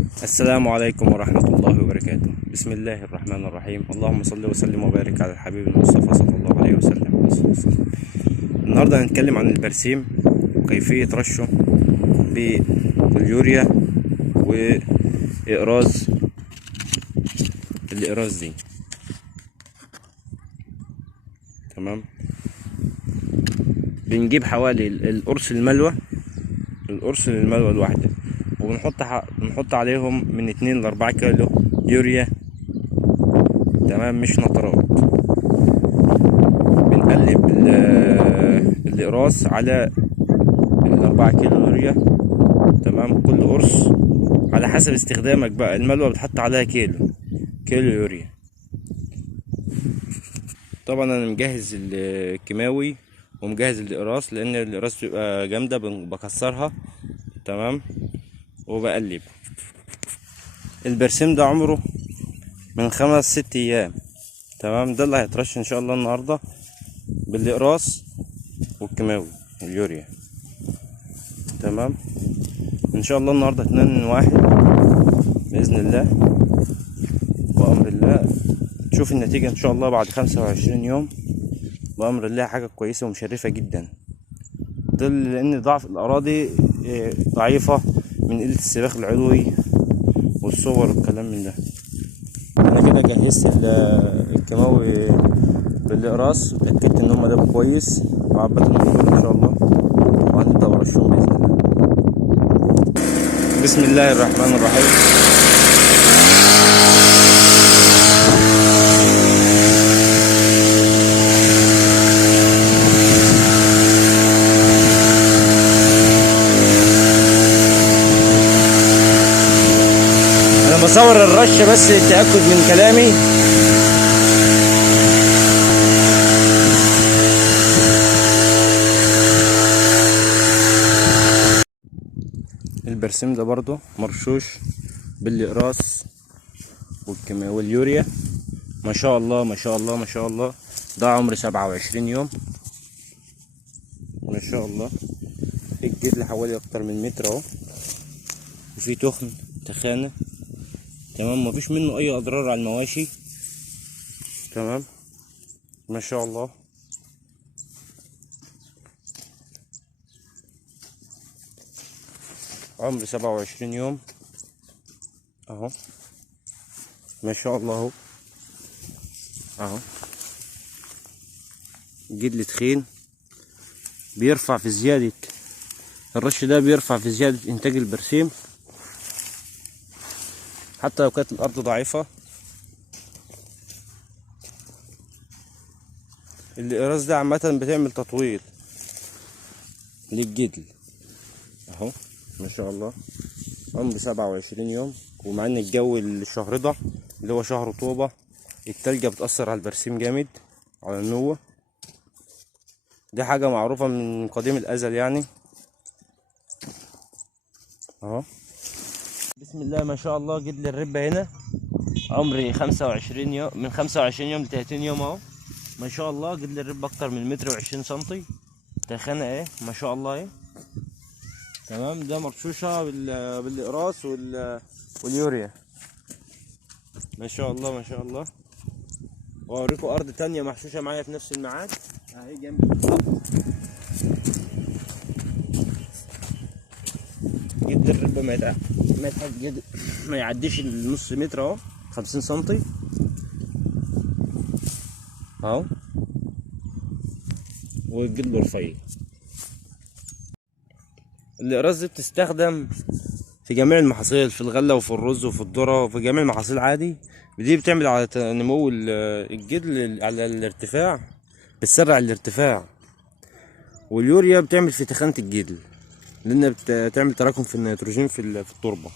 السلام عليكم ورحمة الله وبركاته. بسم الله الرحمن الرحيم. اللهم صل وسلم وبارك على الحبيب المصطفى صلى الله عليه وسلم. النهاردة هنتكلم عن البرسيم وكيفية رشه باليوريا وإقراص الإقراص دي. تمام. بنجيب حوالي القرص الملوى الواحدة، وبنحط عليهم من 2 ل 4 كيلو يوريا. تمام، مش نطرات. بنقلب الإقراص على 4 كيلو يوريا. تمام، كل قرص على حسب استخدامك بقى. الملوى بتحط عليها كيلو يوريا. طبعا انا مجهز الكيماوي ومجهز الإقراص، لان الإقراص بتبقى جامدة بكسرها. تمام، وبقلب. البرسيم ده عمره من 5-6 ايام. تمام، ده اللي هيترش ان شاء الله النهارده بالإقراص والكيماوي اليوريا. تمام، ان شاء الله النهارده 2/1 باذن الله وامر الله. تشوف النتيجه ان شاء الله بعد 25 يوم بامر الله. حاجه كويسه ومشرفه جدا. ده لان ضعف الاراضي ضعيفه من قله السباخ العضوي والصور والكلام من ده. انا كده جهزت الكيماوي بالإقراص واتاكدت ان هم دابوا كويس وعبيت الموتور ان شاء الله، وهنبدا نرشهم باذن الله. بسم الله الرحمن الرحيم. انا بصور الرش بس للتاكد من كلامي. البرسيم ده برضو مرشوش بالإقراص واليوريا. ما شاء الله ما شاء الله ما شاء الله. ده عمر 27 يوم ما شاء الله. الجدل حوالي اكتر من متر اهو، وفي تخانة. تمام، مفيش منه اي اضرار على المواشي. تمام، ما شاء الله. عمر 27 يوم اهو، ما شاء الله اهو. جدل تخين بيرفع في زيادة الرش ده، بيرفع في زيادة انتاج البرسيم حتى لو كانت الارض ضعيفة. الإقراص ده عامة بتعمل تطويل للجدل اهو، ما شاء الله. عمر 27 يوم. ومع ان الجو الشهر ده اللي هو شهر طوبة، التلجة بتأثر على البرسيم جامد، على النوة. دي حاجة معروفة من قديم الأزل يعني اهو. بسم الله ما شاء الله. جدل الربة هنا عمري 25 يوم، من 25 يوم ل 30 يوم اهو، ما شاء الله. جدل الربة اكتر من 1.20 سنتي. تخانة ايه ما شاء الله ايه. تمام، ده مرشوشة بالإقراص واليوريا. ما شاء الله ما شاء الله. واوريكم ارض تانية محشوشة معايا في نفس الميعاد اهي جنبي بالظبط. جد الربة ما يعديش النص متر اهو، 50 سنتي اهو. والجدل رفيع. الإقراص دي بتستخدم في جميع المحاصيل، في الغلة وفي الرز وفي الذرة وفي جميع المحاصيل عادي. دي بتعمل على نمو الجدل على الارتفاع، بتسرع الارتفاع. واليوريا بتعمل في تخانة الجدل، لأنها بتعمل تراكم في النيتروجين في التربة.